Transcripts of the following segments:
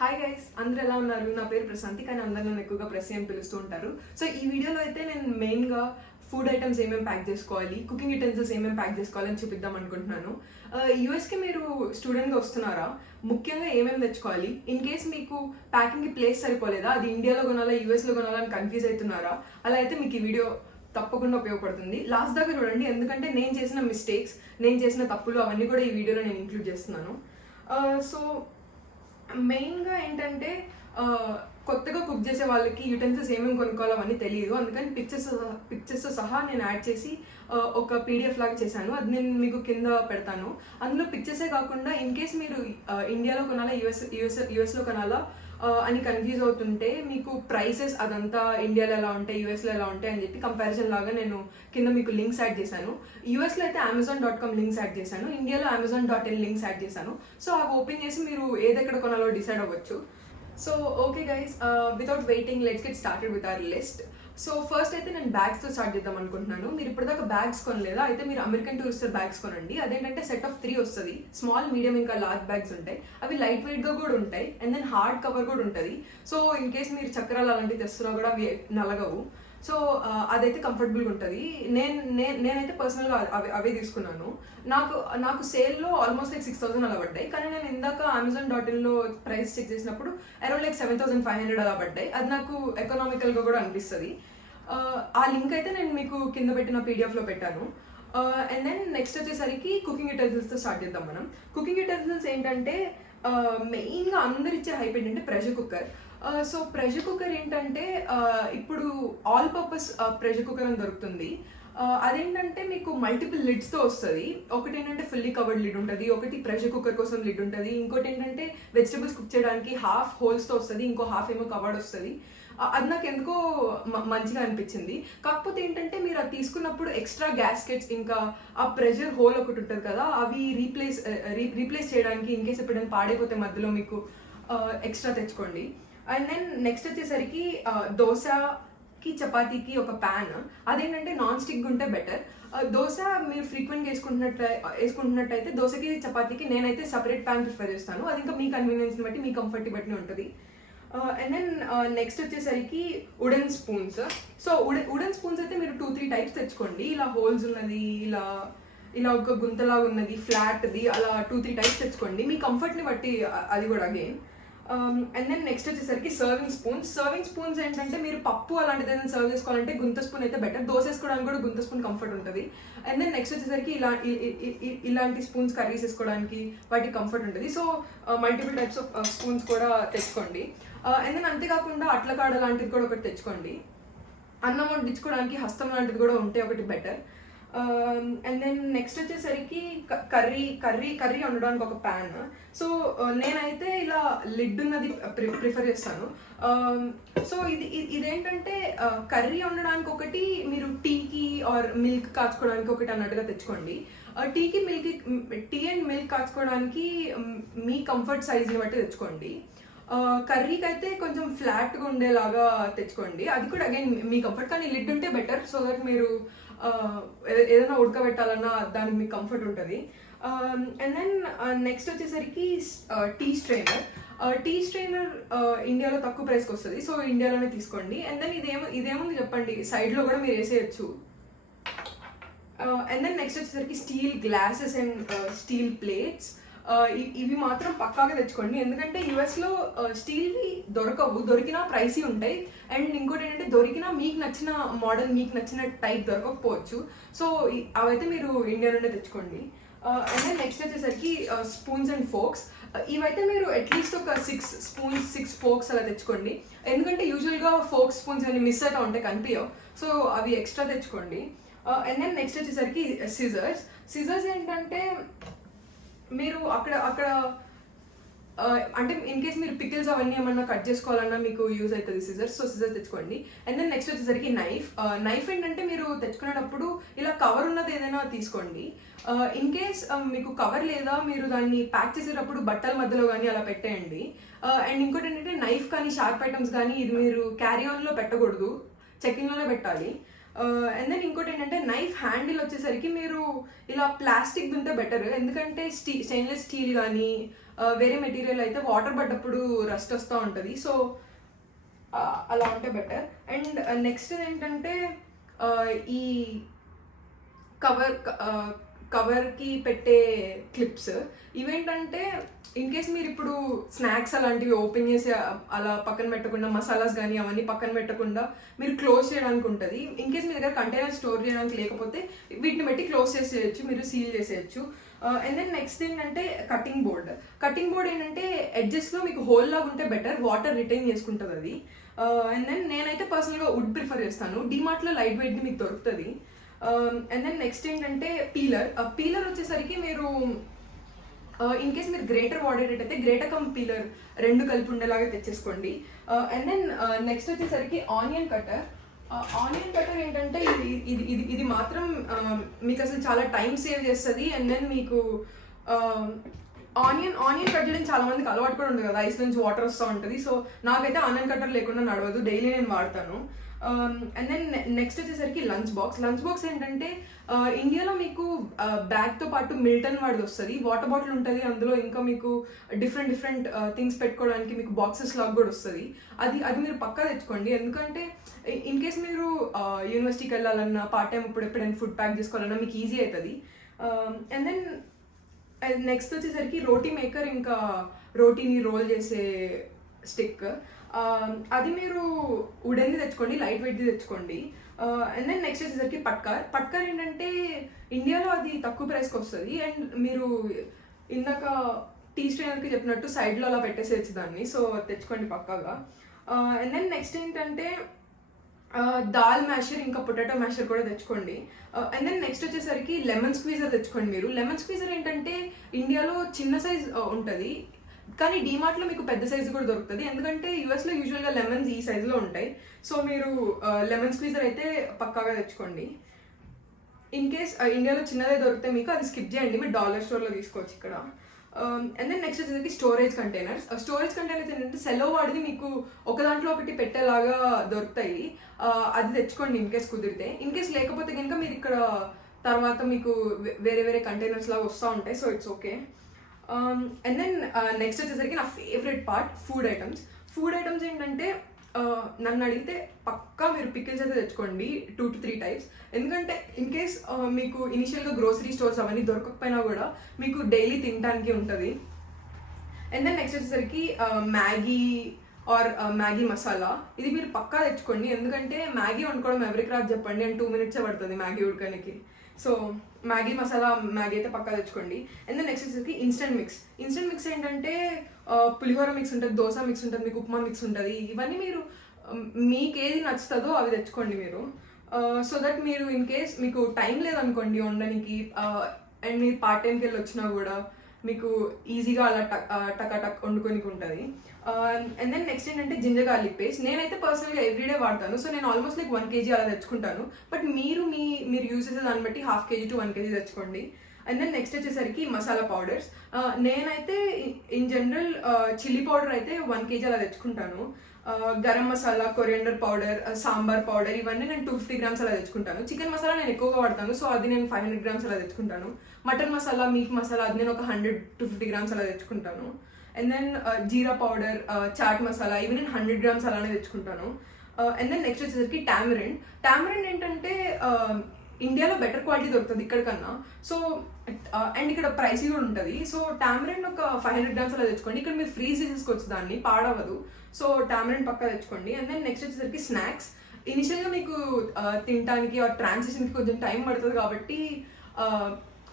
Hi guys, అందరూ ఎలా ఉన్నారు? నా పేరు ప్రశాంతి, కానీ అందరూ నన్ను ఎక్కువగా ప్రెస్ అని పిలుస్తూ ఉంటారు. సో ఈ వీడియోలో అయితే నేను మెయిన్గా ఫుడ్ ఐటమ్స్ ఏమేమి ప్యాక్ చేసుకోవాలి, కుకింగ్ యూటెన్సిల్స్ ఏమేమి ప్యాక్ చేసుకోవాలని చూపిద్దాం అనుకుంటున్నాను. యూఎస్కి మీరు స్టూడెంట్గా వస్తున్నారా? ముఖ్యంగా ఏమేమి తెచ్చుకోవాలి? ఇన్ కేస్ మీకు ప్యాకింగ్కి ప్లేస్ సరిపోలేదా, అది ఇండియాలో కొనాలా యూఎస్లో కొనాలా అని కన్ఫ్యూజ్ అవుతున్నారా? అలా అయితే మీకు ఈ వీడియో తప్పకుండా ఉపయోగపడుతుంది. లాస్ట్ దాకా చూడండి, ఎందుకంటే నేను చేసిన మిస్టేక్స్, నేను చేసిన తప్పులు అవన్నీ కూడా ఈ వీడియోలో నేను ఇంక్లూడ్ చేస్తున్నాను. సో మెయిన్గా ఏంటంటే కొత్తగా కుక్ చేసే వాళ్ళకి యూటెన్సిల్స్ ఏమేమి కొనుక్కోవాలో అవన్నీ తెలియదు. అందుకని పిక్చర్స్తో సహా నేను యాడ్ చేసి ఒక పీడిఎఫ్ లాగా చేశాను. అది నేను మీకు కింద పెడతాను. అందులో పిక్చర్సే కాకుండా ఇన్ కేస్ మీరు ఇండియాలో కొనాలా యూఎస్లో కొనాలా అని కన్ఫ్యూజ్ అవుతుంటే మీకు ప్రైసెస్ అదంతా ఇండియాలో ఎలా ఉంటాయి, యూఎస్లో ఎలా ఉంటాయి అని చెప్పి కంపారిజన్ లాగా నేను కింద మీకు లింక్స్ యాడ్ చేశాను. యూఎస్లో అయితే Amazon.com లింక్స్ యాడ్ చేశాను, ఇండియాలో Amazon.in లింక్స్ యాడ్ చేశాను. సో అవి ఓపెన్ చేసి మీరు ఏదెక్కడ కొనాలో డిసైడ్ అవ్వచ్చు. So okay guys, without waiting let's get started with our list. So first అయితే నేను బ్యాగ్స్తో స్టార్ట్ చేద్దాం అనుకుంటున్నాను. మీరు ఇప్పటిదాకా బ్యాగ్స్ కొనలేదా? అయితే మీరు అమెరికన్ టూరిస్టర్ బ్యాగ్స్ కొనండి. అదేంటంటే సెట్ ఆఫ్ 3 వస్తుంది. స్మాల్, మీడియం, ఇంకా లార్జ్ బ్యాగ్స్ ఉంటాయి. అవి లైట్ వెయిట్గా కూడా ఉంటాయి, అండ్ దెన్ హార్డ్ కవర్ కూడా ఉంటుంది. సో ఇన్ కేస్ మీరు చక్రాలు అలాంటివి తెస్తున్నా కూడా అవి నలగవు. సో అదైతే కంఫర్టబుల్గా ఉంటుంది. నేనైతే పర్సనల్గా అవే తీసుకున్నాను. నాకు సేల్లో ఆల్మోస్ట్ లైక్ 6,000 అలా పడ్డాయి. కానీ నేను ఇందాక Amazon.inలో ప్రైస్ చెక్ చేసినప్పుడు అరౌండ్ లైక్ 7,500 అలా పడ్డాయి. అది నాకు ఎకనామికల్గా కూడా అనిపిస్తుంది. ఆ లింక్ అయితే నేను మీకు కింద పెట్టిన పీడిఎఫ్లో పెట్టాను. అండ్ దెన్ నెక్స్ట్ వచ్చేసరికి కుకింగ్ యూటెన్సిల్స్తో స్టార్ట్ చేద్దాం మనం. కుకింగ్ యూటెన్సిల్స్ ఏంటంటే మెయిన్గా అందరు ఇచ్చే హైప్ ఏంటంటే pressure cooker. So pressure cooker ఏంటంటే ఇప్పుడు ఆల్ పర్పస్ ప్రెషర్ కుక్కర్ అని దొరుకుతుంది. అదేంటంటే మీకు మల్టిపుల్ లిడ్స్తో వస్తుంది. ఒకటి ఏంటంటే ఫుల్లీ కవర్డ్ లిడ్ ఉంటుంది, ఒకటి ప్రెషర్ కుక్కర్ కోసం లిడ్ ఉంటుంది, ఇంకోటి ఏంటంటే వెజిటబుల్స్ కుక్ చేయడానికి హాఫ్ హోల్స్తో వస్తుంది, ఇంకో హాఫ్ ఏమో కవర్డ్ వస్తుంది. అది నాకు ఎందుకో మంచిగా అనిపించింది. కాకపోతే ఏంటంటే మీరు అది తీసుకున్నప్పుడు ఎక్స్ట్రా గ్యాస్కెట్స్ ఇంకా ఆ ప్రెషర్ హోల్ ఒకటి ఉంటుంది కదా, అవి రీప్లేస్ చేయడానికి ఇన్ కేస్ ఎప్పుడైనా పాడైపోతే మధ్యలో మీకు ఎక్స్ట్రా తెచ్చుకోండి. అండ్ దెన్ నెక్స్ట్ వచ్చేసరికి దోశకి చపాతీకి ఒక ప్యాన్. అదేంటంటే నాన్ స్టిక్ ఉంటే బెటర్. దోశ మీరు ఫ్రీక్వెంట్గా వేసుకుంటున్నట్టయితే దోశకి చపాతీకి నేనైతే సపరేట్ ప్యాన్ ప్రిఫర్ చేస్తాను. అది ఇంకా మీ కన్వీనియన్స్ని బట్టి, మీ కంఫర్ట్ని బట్టి ఉంటుంది. అండ్ దెన్ నెక్స్ట్ వచ్చేసరికి wooden spoons. So wooden spoons అయితే మీరు 2-3 టైప్స్ తెచ్చుకోండి. ఇలా హోల్స్ ఉన్నది, ఇలా ఒక గుంతలాగా ఉన్నది, ఫ్లాట్ది, అలా 2-3 టైప్స్ తెచ్చుకోండి, మీ కంఫర్ట్ని బట్టి. అది కూడా అగైన్. అండ్ దెన్ నెక్స్ట్ వచ్చేసరికి సర్వింగ్ స్పూన్స్ ఏంటంటే మీరు పప్పు అలాంటిది ఏదైనా సర్వ్ చేసుకోవాలంటే గుంత స్పూన్ అయితే బెటర్. దోశ వేసుకోవడానికి కూడా గుంత స్పూన్ కంఫర్ట్ ఉంటుంది. అండ్ దెన్ నెక్స్ట్ వచ్చేసరికి ఇలాంటి స్పూన్స్ కర్రీస్ వేసుకోవడానికి వాటికి కంఫర్ట్ ఉంటుంది. So multiple types of spoons కూడా తెచ్చుకోండి. అండ్ దెన్ అంతేకాకుండా అట్లకాడ లాంటిది కూడా ఒకటి తెచ్చుకోండి. అన్నం వడ్డించుకోవడానికి హస్తం లాంటిది కూడా ఉంటే ఒకటి బెటర్. అండ్ దెన్ నెక్స్ట్ వచ్చేసరికి కర్రీ వండడానికి ఒక ప్యాన్. సో నేనైతే ఇలా లిడ్ ఉన్నది ప్రిఫర్ చేస్తాను. సో ఇదేంటంటే కర్రీ వండడానికి ఒకటి, మీరు టీకి ఆర్ మిల్క్ కాచుకోవడానికి ఒకటి అన్నట్టుగా తెచ్చుకోండి. టీ అండ్ మిల్క్ కాచుకోవడానికి మీ కంఫర్ట్ సైజ్ని బట్టి తెచ్చుకోండి. కర్రీకి అయితే కొంచెం ఫ్లాట్గా ఉండేలాగా తెచ్చుకోండి. అది కూడా అగైన్ మీ కంఫర్ట్, కానీ లిడ్ ఉంటే బెటర్. సో దట్ మీరు ఏదైనా ఉడకబెట్టాలన్నా దానికి మీకు కంఫర్ట్ ఉంటుంది. అండ్ దెన్ నెక్స్ట్ వచ్చేసరికి టీ స్ట్రైనర్ ఇండియాలో తక్కువ ప్రైస్కి వస్తుంది. సో ఇండియాలోనే తీసుకోండి. అండ్ దెన్ ఇదేముంది చెప్పండి, సైడ్లో కూడా మీరు వేసేయచ్చు. అండ్ దెన్ నెక్స్ట్ వచ్చేసరికి steel glasses and steel plates. ఇవి మాత్రం పక్కాగా తెచ్చుకోండి, ఎందుకంటే యూఎస్లో స్టీల్వి దొరకవు. దొరికినా ప్రైసీ ఉంటాయి. అండ్ ఇంకోటి ఏంటంటే దొరికినా మీకు నచ్చిన మోడల్, మీకు నచ్చిన టైప్ దొరకకపోవచ్చు. సో అవైతే మీరు ఇండియాలోనే తెచ్చుకోండి. అండ్ దెన్ నెక్స్ట్ వచ్చేసరికి స్పూన్స్ అండ్ ఫోక్స్. ఇవైతే మీరు అట్లీస్ట్ ఒక 6 ఫోక్స్ అలా తెచ్చుకోండి, ఎందుకంటే యూజువల్గా ఫోక్స్ స్పూన్స్ అన్ని మిస్ అవుతూ ఉంటాయి, కనిపించవు. సో అవి ఎక్స్ట్రా తెచ్చుకోండి. అండ్ దెన్ నెక్స్ట్ వచ్చేసరికి సిజర్స్ ఏంటంటే మీరు అక్కడ అంటే ఇన్ కేస్ మీరు పికిల్స్ అవన్నీ ఏమన్నా కట్ చేసుకోవాలన్నా మీకు యూజ్ అవుతుంది సిజర్స్. సో సిజర్స్ తెచ్చుకోండి. అండ్ దెన్ నెక్స్ట్ వచ్చేసరికి నైఫ్ ఏంటంటే మీరు తెచ్చుకునేటప్పుడు ఇలా కవర్ ఉన్నది ఏదైనా తీసుకోండి. ఇన్ కేస్ మీకు కవర్ లేదా, మీరు దాన్ని ప్యాక్ చేసేటప్పుడు బట్టల మధ్యలో కానీ అలా పెట్టేయండి. అండ్ ఇంకోటి ఏంటంటే నైఫ్ కానీ షార్ప్ ఐటమ్స్ కానీ ఇది మీరు క్యారీ ఆన్లో పెట్టకూడదు, చెక్కింగ్లోనే పెట్టాలి. అండ్ దెన్ ఇంకోటి ఏంటంటే నైఫ్ హ్యాండిల్ వచ్చేసరికి మీరు ఇలా ప్లాస్టిక్ ఉంటే బెటర్, ఎందుకంటే స్టెయిన్లెస్ స్టీల్ కానీ వేరే మెటీరియల్ అయితే వాటర్ పడ్డప్పుడు రస్ట్ వస్తూ ఉంటుంది. సో అలా ఉంటే బెటర్. అండ్ నెక్స్ట్ ఏంటంటే ఈ కవర్కి పెట్టే క్లిప్స్ ఇవేంటంటే ఇన్ కేస్ మీరు ఇప్పుడు స్నాక్స్ అలాంటివి ఓపెన్ చేసి అలా పక్కన పెట్టకుండా, మసాలాస్ కానీ అవన్నీ పక్కన పెట్టకుండా మీరు క్లోజ్ చేయడానికి ఉంటుంది. ఇన్ కేస్ మీ దగ్గర కంటైనర్ స్టోర్ చేయడానికి లేకపోతే వీటిని పెట్టి క్లోజ్ చేసేయచ్చు, మీరు సీల్ చేసేయచ్చు. అండ్ దెన్ నెక్స్ట్ ఏంటంటే కటింగ్ బోర్డ్ ఏంటంటే ఎడ్జెస్లో మీకు హోల్ లాగా ఉంటే బెటర్, వాటర్ రిటైన్ చేసుకుంటుంది అది. అండ్ దెన్ నేనైతే పర్సనల్గా వుడ్ ప్రిఫర్ చేస్తాను. డిమార్ట్లో లైట్ వెయిట్ని మీకు దొరుకుతుంది. అండ్ దెన్ నెక్స్ట్ ఏంటంటే పీలర్ వచ్చేసరికి మీరు ఇన్ కేస్ మీరు గ్రేటర్ వాడేటట్టయితే గ్రేటర్ కమ్ పీలర్ రెండు కలిపి ఉండేలాగా తెచ్చేసుకోండి. అండ్ దెన్ నెక్స్ట్ వచ్చేసరికి ఆనియన్ కటర్ ఏంటంటే ఇది మాత్రం మీకు అసలు చాలా టైం సేవ్ చేస్తుంది. అండ్ దెన్ మీకు ఆనియన్ కట్ చేయడం చాలా మందికి అలవాటు కూడా ఉంటుంది కదా, ఐస్ నుంచి వాటర్ వస్తూ ఉంటుంది. సో నాకైతే ఆనియన్ కటర్ లేకుండా నడవదు, డైలీ నేను వాడతాను. అండ్ దెన్ నెక్స్ట్ వచ్చేసరికి లంచ్ బాక్స్ ఏంటంటే ఇండియాలో మీకు బ్యాగ్తో పాటు మిల్టన్ వాడిది వస్తుంది, వాటర్ బాటిల్ ఉంటుంది అందులో, ఇంకా మీకు డిఫరెంట్ థింగ్స్ పెట్టుకోవడానికి మీకు బాక్సెస్ లాగా కూడా వస్తుంది. అది మీరు పక్కా తెచ్చుకోండి, ఎందుకంటే ఇన్ కేస్ మీరు యూనివర్సిటీకి వెళ్ళాలన్నా, పార్ట్ టైం ఎప్పుడైనా ఫుడ్ ప్యాక్ చేసుకోవాలన్నా మీకు ఈజీ అవుతుంది. అండ్ దెన్ నెక్స్ట్ వచ్చేసరికి రోటీ మేకర్, ఇంకా రోటీని రోల్ చేసే స్టిక్, అది మీరు వుడెన్ది తెచ్చుకోండి, లైట్ వెయిట్ది తెచ్చుకోండి. అండ్ దెన్ నెక్స్ట్ వచ్చేసరికి పట్కార్ ఏంటంటే ఇండియాలో అది తక్కువ ప్రైస్కి వస్తుంది. అండ్ మీరు ఇందాక టీ స్ట్రైనర్కి చెప్పినట్టు సైడ్లో అలా పెట్టేసేయచ్చు దాన్ని, సో తెచ్చుకోండి పక్కాగా. అండ్ దెన్ నెక్స్ట్ ఏంటంటే దాల్ మ్యాషర్, ఇంకా పొటాటో మ్యాషర్ కూడా తెచ్చుకోండి. అండ్ దెన్ నెక్స్ట్ వచ్చేసరికి లెమన్ స్క్వీజర్ తెచ్చుకోండి మీరు. లెమన్ స్క్వీజర్ ఏంటంటే ఇండియాలో చిన్న సైజ్ ఉంటుంది, కానీ డీమార్ట్లో మీకు పెద్ద సైజు కూడా దొరుకుతుంది, ఎందుకంటే యూఎస్లో యూజువల్గా లెమన్స్ ఈ సైజులో ఉంటాయి. సో మీరు లెమన్ స్క్వీజర్ అయితే పక్కాగా తెచ్చుకోండి. ఇన్ కేస్ ఇండియాలో చిన్నదే దొరికితే మీకు అది స్కిప్ చేయండి, మీరు డాలర్ స్టోర్లో తీసుకోవచ్చు ఇక్కడ. అండ్ దెన్ నెక్స్ట్ వచ్చేసరికి స్టోరేజ్ కంటైనర్స్ ఏంటంటే సెలో వాడిది మీకు ఒక దాంట్లో ఒకటి పెట్టేలాగా దొరుకుతాయి, అది తెచ్చుకోండి ఇన్ కేస్ కుదిరితే. ఇన్ కేస్ లేకపోతే కనుక మీరు ఇక్కడ తర్వాత మీకు వేరే కంటైనర్స్ లాగా వస్తూ ఉంటాయి, so it's okay. And then next వచ్చేసరికి నా ఫేవరెట్ పార్ట్ ఫుడ్ ఐటమ్స్ ఏంటంటే నన్ను అడిగితే పక్కా మీరు పికిల్స్ అయితే తెచ్చుకోండి 2 to 3 types, ఎందుకంటే ఇన్ కేస్ మీకు ఇనిషియల్గా గ్రోసరీ స్టోర్స్ అవన్నీ దొరకకపోయినా కూడా మీకు డైలీ తినడానికి ఉంటుంది. అండ్ దెన్ నెక్స్ట్ వచ్చేసరికి మ్యాగీ మసాలా, ఇది మీరు పక్కా తెచ్చుకోండి, ఎందుకంటే మ్యాగీ వండుకోవడం ఎవరికి రాదు చెప్పండి, అండ్ 2 minutes పడుతుంది మ్యాగీ ఉడకడానికి. సో మ్యాగీ అయితే పక్కా తెచ్చుకోండి. అండ్ దెన్ నెక్స్ట్ వచ్చేసరికి ఇన్స్టెంట్ మిక్స్ ఏంటంటే పులిహోర మిక్స్ ఉంటుంది, దోశ మిక్స్ ఉంటుంది, మీకు ఉప్మా మిక్స్ ఉంటుంది. ఇవన్నీ మీరు మీకు ఏది నచ్చుతుందో అవి తెచ్చుకోండి మీరు, సో దట్ మీరు ఇన్ కేస్ మీకు టైం లేదనుకోండి వండడానికి, అండ్ మీరు పార్ట్ టైంకి వెళ్ళి వచ్చినా కూడా మీకు ఈజీగా అలా టక్ వండుకోనికి ఉంటుంది. అండ్ దెన్ నెక్స్ట్ ఏంటంటే జింజర్ గార్లిక్ పేస్ట్, నేనైతే పర్సనల్గా ఎవ్రీడే వాడతాను, సో నేను ఆల్మోస్ట్ లైక్ 1 kg అలా తెచ్చుకుంటాను. బట్ మీరు యూజ్ చేసే దాన్ని బట్టి 1/2 kg to 1 kg తెచ్చుకోండి. అండ్ దెన్ నెక్స్ట్ వచ్చేసరికి మసాలా పౌడర్స్, నేనైతే ఇన్ జనరల్ చిల్లీ పౌడర్ అయితే 1 kg అలా తెచ్చుకుంటాను. Garam masala, coriander powder, sambar powder, ఇవన్నీ నేను 250 grams అలా తెచ్చుకుంటాను. చికెన్ మసాలా నేను ఎక్కువగా వాడతాను, సో అది నేను 500 grams అలా తెచ్చుకుంటాను. మటన్ మసాలా, మీట్ మసాలా అది నేను ఒక 100 to 50 grams అలా తెచ్చుకుంటాను. And then jeera powder, chaat masala ఇవి నేను 100 grams అలానే తెచ్చుకుంటాను. అండ్ దెన్ నెక్స్ట్ వచ్చేసరికి టామరిన్ ఏంటంటే ఇండియాలో బెటర్ క్వాలిటీ దొరుకుతుంది ఇక్కడ కన్నా, సో అండ్ ఇక్కడ ప్రైస్ కూడా ఉంటుంది. సో టామరిన్ ఒక 500 grams అలా తెచ్చుకోండి, ఇక్కడ మీరు ఫ్రీజ్ చేసుకోవచ్చు, దాన్ని పాడవదు, సో టామరిన్ పక్కా తెచ్చుకోండి. అండ్ దెన్ నెక్స్ట్ వచ్చేసరికి స్నాక్స్, ఇనిషియల్గా మీకు తినడానికి ట్రాన్సిషన్కి కొంచెం టైం పడుతుంది కాబట్టి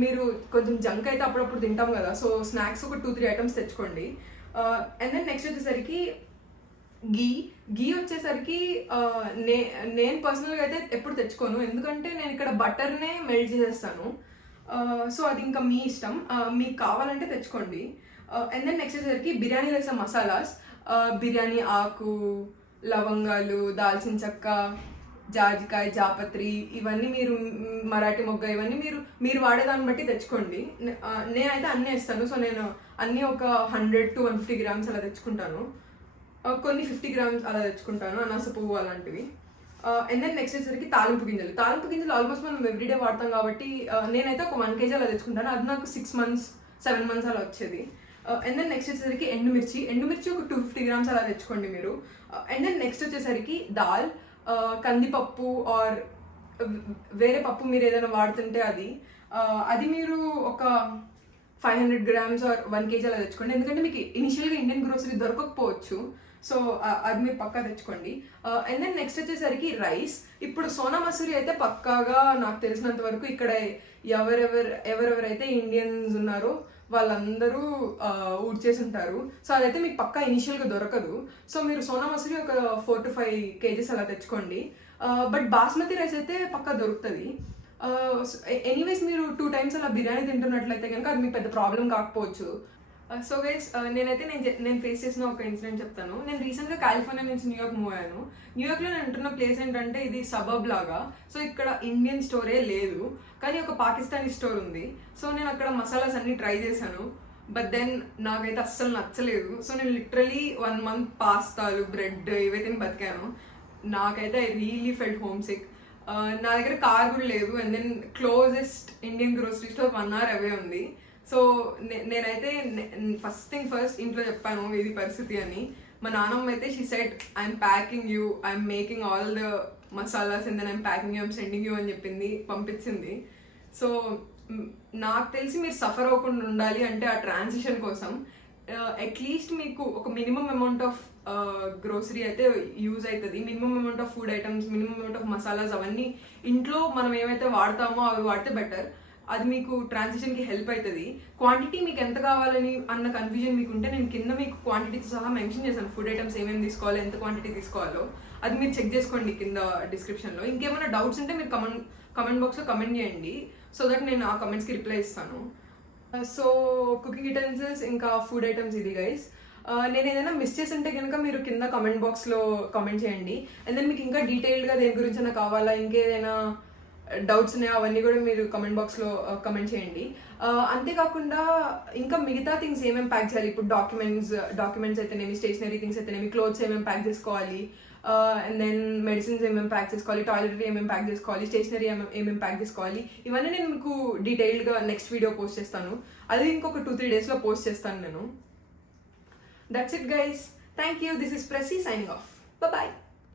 మీరు కొంచెం జంక్ అయితే అప్పుడప్పుడు తింటాం కదా, సో స్నాక్స్ ఒక 2-3 items తెచ్చుకోండి. అండ్ దెన్ నెక్స్ట్ వచ్చేసరికి గీ వచ్చేసరికి నేను పర్సనల్గా అయితే ఎప్పుడు తెచ్చుకోను, ఎందుకంటే నేను ఇక్కడ బటర్నే మెల్ట్ చేసేస్తాను, సో అది ఇంకా మీ ఇష్టం, మీకు కావాలంటే తెచ్చుకోండి. అండ్ దెన్ నెక్స్ట్ వచ్చేసరికి బిర్యానీ వేసే మసాలాస్, బిర్యానీ ఆకు, లవంగాలు, దాల్చిన చెక్క, జాజికాయ, జాపత్రి, ఇవన్నీ మీరు మరాఠీ మొగ్గ, ఇవన్నీ మీరు వాడేదాన్ని బట్టి తెచ్చుకోండి. నేనైతే అన్నీ వేస్తాను, సో నేను అన్నీ ఒక 100 to 150 grams అలా తెచ్చుకుంటాను, కొన్ని 50 grams అలా తెచ్చుకుంటాను, అనాస పువ్వు అలాంటివి. అండ్ దెన్ నెక్స్ట్ వచ్చేసరికి తాలింపు గింజలు ఆల్మోస్ట్ మనం ఎవ్రీడే వాడతాం కాబట్టి నేనైతే ఒక 1 kg అలా తెచ్చుకుంటాను, అది నాకు 6 months 7 months అలా వచ్చేది. అండ్ దెన్ నెక్స్ట్ వచ్చేసరికి ఎండుమిర్చి ఒక 250 గ్రామ్స్ అలా తెచ్చుకోండి మీరు. అండ్ దెన్ నెక్స్ట్ వచ్చేసరికి దాల్, కందిపప్పు ఆర్ వేరే పప్పు మీరు ఏదైనా వాడుతుంటే అది మీరు ఒక 500 గ్రామ్స్ ఆర్ 1 kg అలా తెచ్చుకోండి. ఎందుకంటే మీకు ఇనిషియల్గా ఇండియన్ గ్రోసరీ దొరకకపోవచ్చు, సో అది మీరు పక్కా తెచ్చుకోండి. అండ్ దెన్ నెక్స్ట్ వచ్చేసరికి రైస్. ఇప్పుడు సోనా మసూరి అయితే పక్కాగా నాకు తెలిసినంత వరకు ఇక్కడ ఎవరెవరైతే ఇండియన్స్ ఉన్నారో వాళ్ళందరూ ఊడ్చేసి ఉంటారు. సో అదైతే మీకు పక్కా ఇనిషియల్గా దొరకదు. సో మీరు సోనా మసూరి ఒక 4 to 5 kgs అలా తెచ్చుకోండి. బట్ బాస్మతి రైస్ అయితే పక్కా దొరుకుతుంది. ఎనీవేస్ మీరు 2 times అలా బిర్యానీ తింటున్నట్లయితే కనుక అది మీకు పెద్ద ప్రాబ్లం కాకపోవచ్చు. సో గైస్, నేను ఫేస్ చేసిన ఒక ఇన్సిడెంట్ చెప్తాను. నేను రీసెంట్గా కాలిఫోర్నియా నుంచి న్యూయార్క్ మూవ్ అయ్యాను. న్యూయార్క్లో నేను ఉంటున్న ప్లేస్ ఏంటంటే ఇది సబర్బ్ లాగా. సో ఇక్కడ ఇండియన్ స్టోరే లేదు, కానీ ఒక పాకిస్తానీ స్టోర్ ఉంది. సో నేను అక్కడ మసాలాస్ అన్ని ట్రై చేశాను, బట్ దెన్ నాకైతే అస్సలు నచ్చలేదు. సో నేను లిటరలీ 1 month పాస్తాలు, బ్రెడ్ ఇవైతే బతికాను. నాకైతే I really felt homesick. నా దగ్గర కార్ కూడా లేదు. And then closest Indian grocery store 1 hour away ఉంది. సో నేనైతే ఫస్ట్ ఇంట్లో చెప్పాను ఇది పరిస్థితి అని. మా నాన్నమ్మ అయితే she said I'm packing you, I'm making all the masalas and then I'm packing you, I'm sending you అని చెప్పింది, పంపించింది. సో నాకు తెలిసి మీరు సఫర్ అవ్వకుండా ఉండాలి అంటే ఆ ట్రాన్సిషన్ కోసం అట్లీస్ట్ మీకు ఒక మినిమం అమౌంట్ ఆఫ్ గ్రోసరీ అయితే యూజ్ అవుతుంది. Minimum amount of food items, minimum amount of masalas అవన్నీ ఇంట్లో మనం ఏమైతే వాడతామో అవి వాడితే బెటర్. అది మీకు ట్రాన్సిషన్కి హెల్ప్ అవుతుంది. క్వాంటిటీ మీకు ఎంత కావాలని అన్న కన్ఫ్యూజన్ మీకు ఉంటే నేను కింద మీకు క్వాంటిటీతో సహా మెన్షన్ చేశాను. ఫుడ్ ఐటమ్స్ ఏమేమి తీసుకోవాలో, ఎంత క్వాంటిటీ తీసుకోవాలో అది మీరు చెక్ చేసుకోండి కింద డిస్క్రిప్షన్లో. ఇంకేమైనా డౌట్స్ ఉంటే మీరు కమెంట్ బాక్స్లో కమెంట్ చేయండి, సో దట్ నేను ఆ కమెంట్స్కి రిప్లై ఇస్తాను. సో కుకింగ్ యుటెన్సిల్స్ ఇంకా ఫుడ్ ఐటమ్స్ ఇది గైస్. నేను ఏదైనా మిస్ చేసి ఉంటే కనుక మీరు కింద కమెంట్ బాక్స్లో కమెంట్ చేయండి. అండ్ దెన్ మీకు ఇంకా డీటెయిల్డ్గా దేని గురించి అయినా కావాలా, ఇంకేదైనా డౌట్స్ ఉన్నాయో అవన్నీ కూడా మీరు కమెంట్ బాక్స్లో కమెంట్ చేయండి. అంతేకాకుండా ఇంకా మిగతా థింగ్స్ ఏమేమి ప్యాక్ చేయాలి, ఇప్పుడు డాక్యుమెంట్స్ అయితేనేమి, స్టేషనరీ థింగ్స్ అయితేనేమి, క్లోత్స్ ఏమేమి ప్యాక్ చేసుకోవాలి, అండ్ దెన్ మెడిసిన్స్ ఏమేమి ప్యాక్ చేసుకోవాలి, టాయిలెటరీ ఏమేమి ప్యాక్ చేసుకోవాలి, స్టేషనరీ ఏమేమి ప్యాక్ చేసుకోవాలి, ఇవన్నీ నేను మీకు డీటెయిల్డ్గా నెక్స్ట్ వీడియో పోస్ట్ చేస్తాను. అది ఇంకొక 2-3 daysలో పోస్ట్ చేస్తాను నేను. That's it guys. Thank you. This is Presi signing off. Bye.